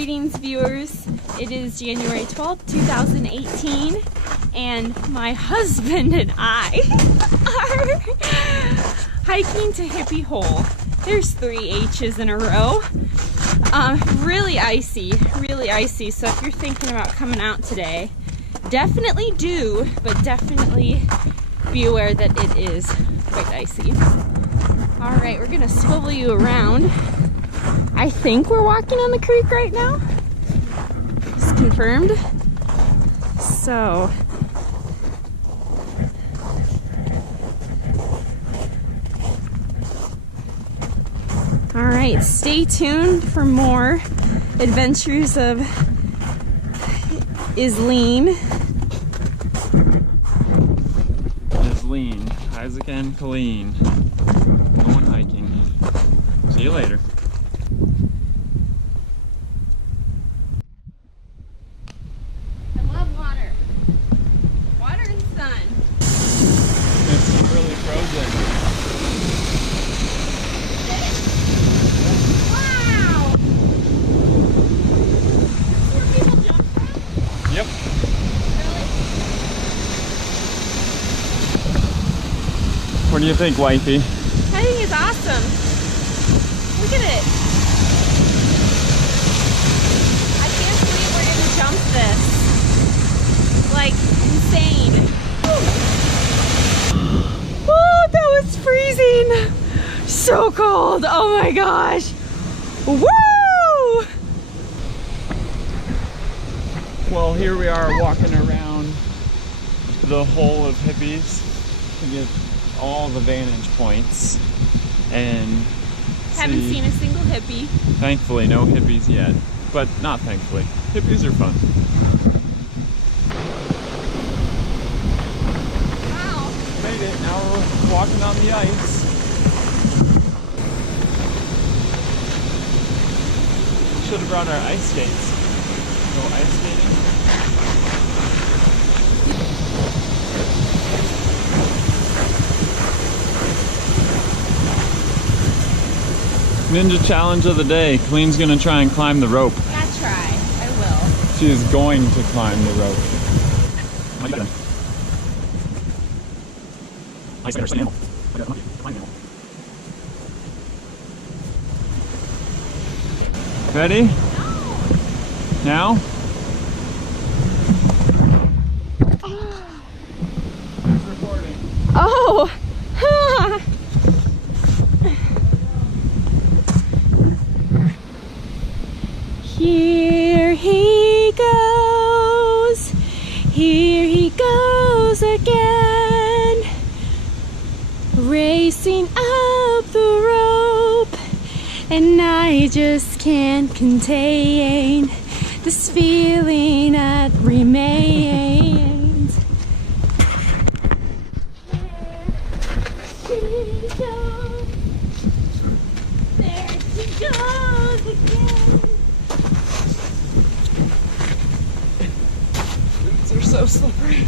Greetings, viewers. It is January 12th, 2018, and my husband and I are hiking to Hippie Hole. There's 3 H's in a row. Really icy, so if you're thinking about coming out today, definitely do, but definitely be aware that it is quite icy. All right, we're gonna swivel you around. I think we're walking on the creek right now. It's confirmed. So, all right, stay tuned for more adventures of Isleen. Isaac and Colleen going hiking. See you later. I love water. Water and sun. It's really frozen. Wow! That's where people jump from? Yep. Really? What do you think, wifey? I think it's awesome. Look at it. I can't believe we're gonna jump this. Like, insane. Oh, that was freezing. So cold. Oh my gosh. Woo! Well, here we are walking around the hole of hippies to get all the vantage points and Haven't seen a single hippie. Thankfully, no hippies yet, but not thankfully. Hippies are fun. Wow. Made it. Now we're walking on the ice. Should have brought our ice skates. Go ice skating. Ninja challenge of the day. Colleen's gonna try and climb the rope. Not try. I will. She is going to climb the rope. Ready? No. Now? Who's recording? Oh. Here he goes again, racing up the rope, and I just can't contain this feeling that remains. There she goes again. Boots are so slippery.